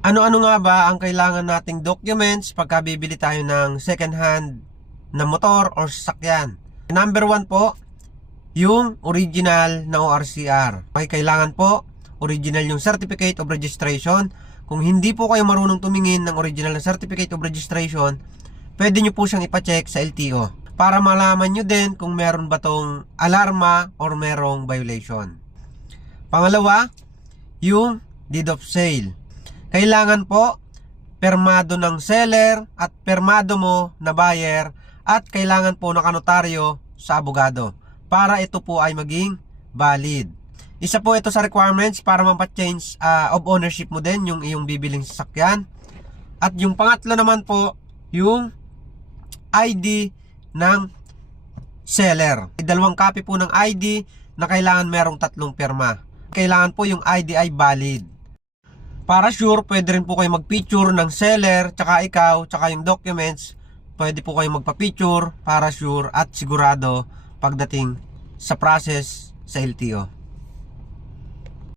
Ano-ano nga ba ang kailangan nating documents pagka bibili tayo ng second hand na motor or sasakyan? Number one po, yung original na ORCR. Okay, kailangan po original yung Certificate of Registration. Kung hindi po kayo marunong tumingin ng original na Certificate of Registration, pwede nyo po siyang ipacheck sa LTO para malaman nyo din kung meron ba tong alarma or merong violation. Pangalawa, yung deed of sale. Kailangan po permado ng seller at permado mo na buyer at kailangan po nakanotaryo sa abogado para ito po ay maging valid. Isa po ito sa requirements para mapa-change ah, of ownership mo din yung iyong bibiling sasakyan. At yung pangatlo naman po, yung ID ng seller. Dalawang copy po ng ID na kailangan merong tatlong pirma. Kailangan po yung ID ay valid. Para sure, pwede rin po kayo mag-picture ng seller, tsaka ikaw, tsaka yung documents. Pwede po kayo magpa-picture para sure at sigurado pagdating sa process sa LTO.